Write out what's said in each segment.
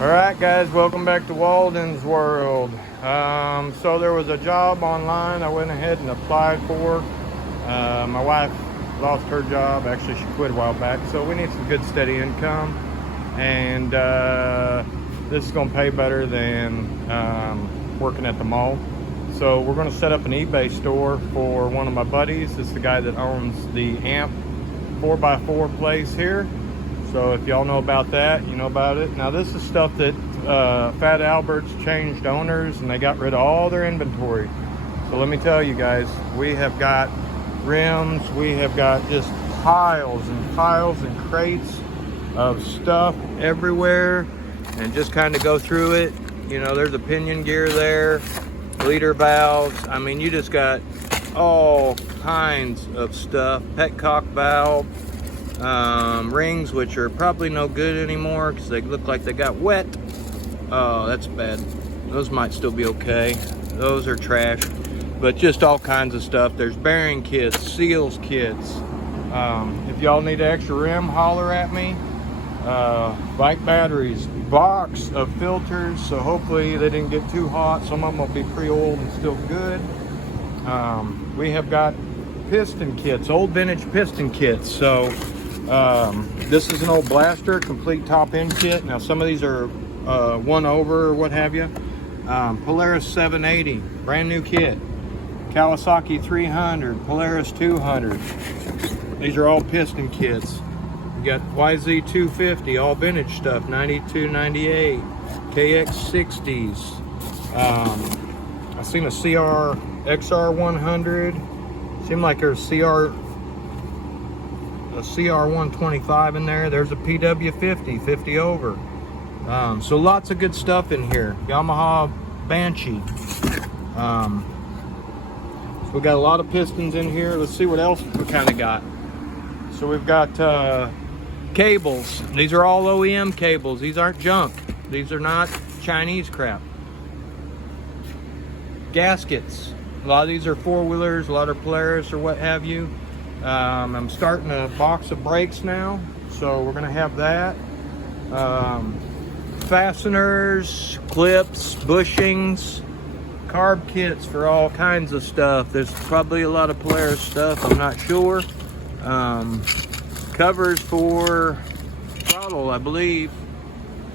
All right, guys, welcome back to Walden's World. So there was a job online I went ahead and applied for. My wife lost her job. Actually, she quit a while back, so we need some good steady income. And this is going to pay better than working at the mall. So we're going to set up an eBay store for one of my buddies. It's the guy that owns the Amp 4x4 place here. So if y'all know about that, you know about it. Now this is stuff that Fat Albert's changed owners and they got rid of all their inventory. So let me tell you guys, we have got rims, we have got just piles and piles and crates of stuff everywhere, and just kind of go through it. You know, there's a pinion gear there, bleeder valves. I mean, you just got all kinds of stuff. Petcock valve. Rings, which are probably no good anymore because they look like they got wet. Oh, that's bad. Those might still be okay. Those are trash, but just all kinds of stuff. There's bearing kits, seals kits. If y'all need an extra rim, holler at me. Bike batteries, box of filters, so hopefully they didn't get too hot. Some of them will be pre-oiled and still good. We have got piston kits, old vintage piston kits. So this is an old blaster, complete top end kit. Now some of these are one over or what have you. Polaris 780, brand new kit. Kawasaki 300, Polaris 200. These are all piston kits. We got YZ 250, all vintage stuff, 92, 98, KX 60s. I seen a CR XR 100. Seemed like there's a CR 125 in there. There's a PW 50 over. So lots of good stuff in here. Yamaha Banshee. So we got a lot of pistons in here. Let's see what else we kind of got. So we've got cables. These are all OEM cables. These aren't junk. These are not Chinese crap. Gaskets. A lot of these are four-wheelers, a lot are Polaris or what have you. I'm starting a box of brakes now, so we're gonna have that. Fasteners, clips, bushings, carb kits for all kinds of stuff. There's probably a lot of Polaris stuff, I'm not sure. Covers for throttle, I believe.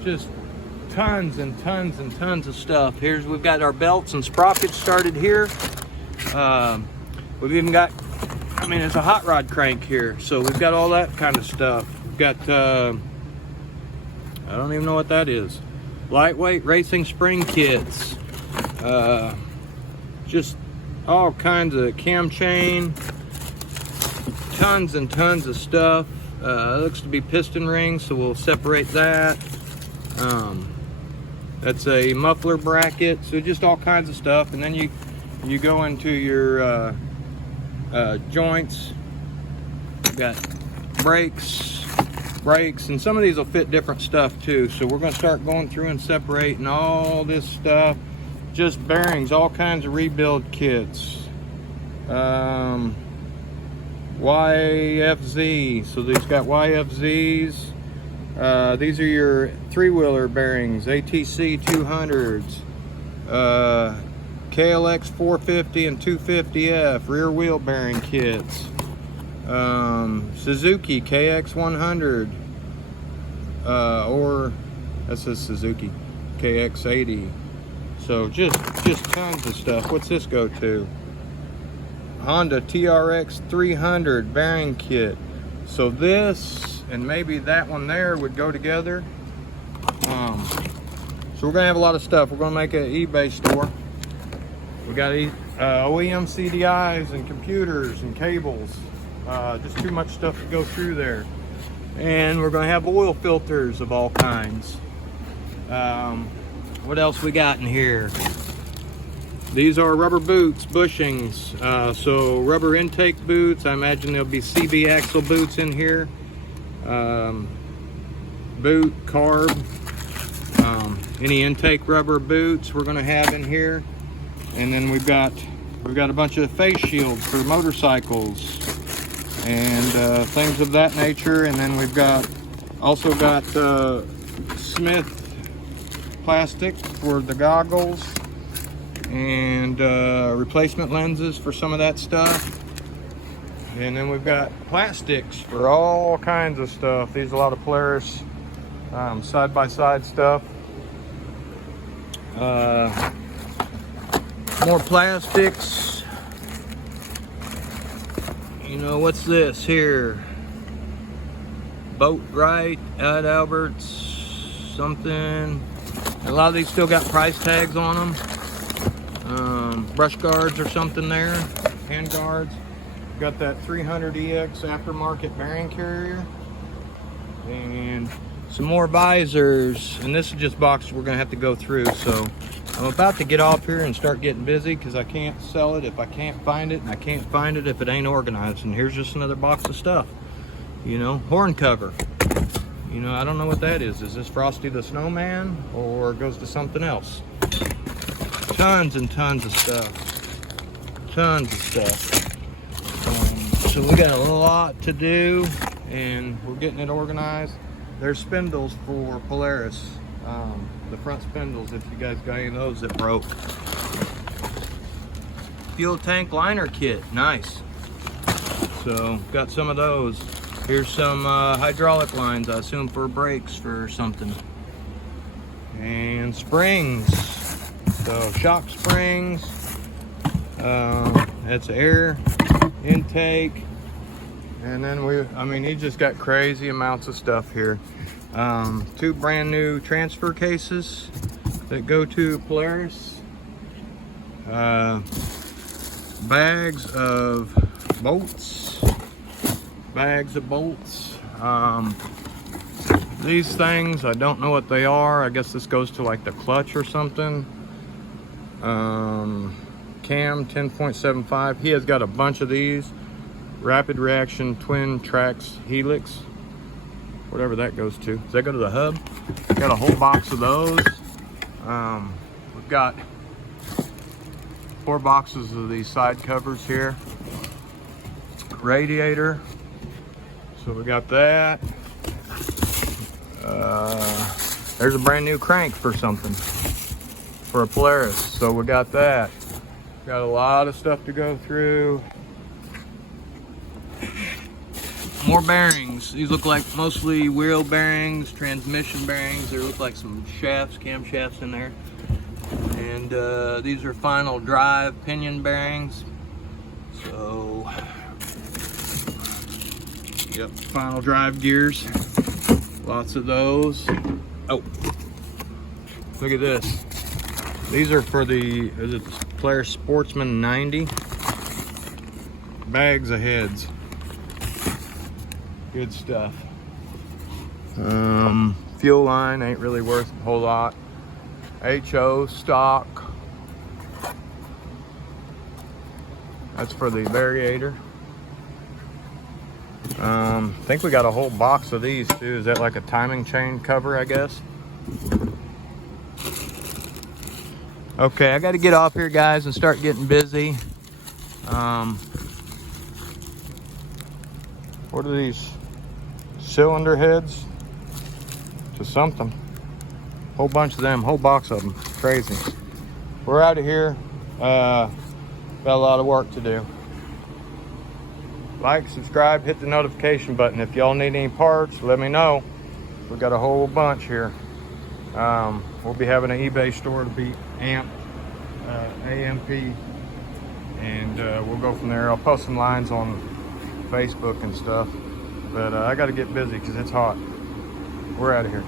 Just tons and tons and tons of stuff. We've got our belts and sprockets started here. We've even got, I mean, it's a hot rod crank here, so we've got all that kind of stuff. We've got, I don't even know what that is. Lightweight racing spring kits. Just all kinds of cam chain. Tons and tons of stuff. It looks to be piston rings, so we'll separate that. That's a muffler bracket, so just all kinds of stuff. And then you go into your joints. We've got brakes, and some of these will fit different stuff too. So we're going to start going through and separating all this stuff. Just bearings, all kinds of rebuild kits. YFZ, so these got YFZs. These are your three-wheeler bearings, ATC 200s, KLX 450 and 250F rear wheel bearing kits, Suzuki KX 100, or that's a Suzuki KX 80. So just tons of stuff. What's this go to? Honda TRX 300 bearing kit. So this and maybe that one there would go together. So we're gonna have a lot of stuff. We're gonna make an eBay store. We got OEM CDIs and computers and cables. Just too much stuff to go through there. And we're gonna have oil filters of all kinds. What else we got in here? These are rubber boots, bushings. So rubber intake boots. I imagine there'll be CB axle boots in here. Boot, carb. Any intake rubber boots we're gonna have in here. And then we've got a bunch of face shields for motorcycles and things of that nature. And then we've also got Smith plastic for the goggles, and replacement lenses for some of that stuff. And then we've got plastics for all kinds of stuff. These are a lot of Polaris side-by-side stuff. More plastics. You know, what's this here? Boat Right at Albert's something. A lot of these still got price tags on them. Brush guards or something there. Hand guards. Got that 300EX aftermarket bearing carrier. And some more visors. And this is just boxes we're gonna have to go through. So I'm about to get off here and start getting busy because I can't sell it if I can't find it, and I can't find it if it ain't organized. And here's just another box of stuff. You know, horn cover. You know, I don't know what that is. Is this Frosty the Snowman or goes to something else? Tons and tons of stuff. Tons of stuff. So we got a lot to do, and we're getting it organized. There's spindles for Polaris. The front spindles, if you guys got any of those that broke. Fuel tank liner kit, nice. So got some of those. Here's some hydraulic lines, I assume for brakes for something. And springs. So shock springs. That's air intake. And then he just got crazy amounts of stuff here. 2 brand new transfer cases that go to Polaris. Bags of bolts. These things, I don't know what they are. I guess this goes to like the clutch or something. Cam 10.75. He has got a bunch of these. Rapid reaction twin tracks helix. Whatever that goes to. Does that go to the hub? Got a whole box of those. We've got 4 boxes of these side covers here. Radiator. So we got that. There's a brand new crank for something. For a Polaris. So we got that. Got a lot of stuff to go through. More bearings. These look like mostly wheel bearings, transmission bearings. There look like some shafts, cam shafts in there. And these are final drive pinion bearings. So, yep, final drive gears. Lots of those. Oh, look at this. These are for the, is it the Polaris Sportsman 90? Bags of heads. Good stuff. Fuel line ain't really worth a whole lot. HO stock. That's for the variator. I think we got a whole box of these too. Is that like a timing chain cover, I guess? Okay, I got to get off here, guys, and start getting busy. What are these? Cylinder heads to something. Whole bunch of them, whole box of them. Crazy. We're out of here. Got a lot of work to do. Like, subscribe, hit the notification button. If y'all need any parts, let me know. We got a whole bunch here. We'll be having an eBay store to beat AMP, and we'll go from there. I'll post some lines on Facebook and stuff. But I got to get busy because it's hot. We're out of here.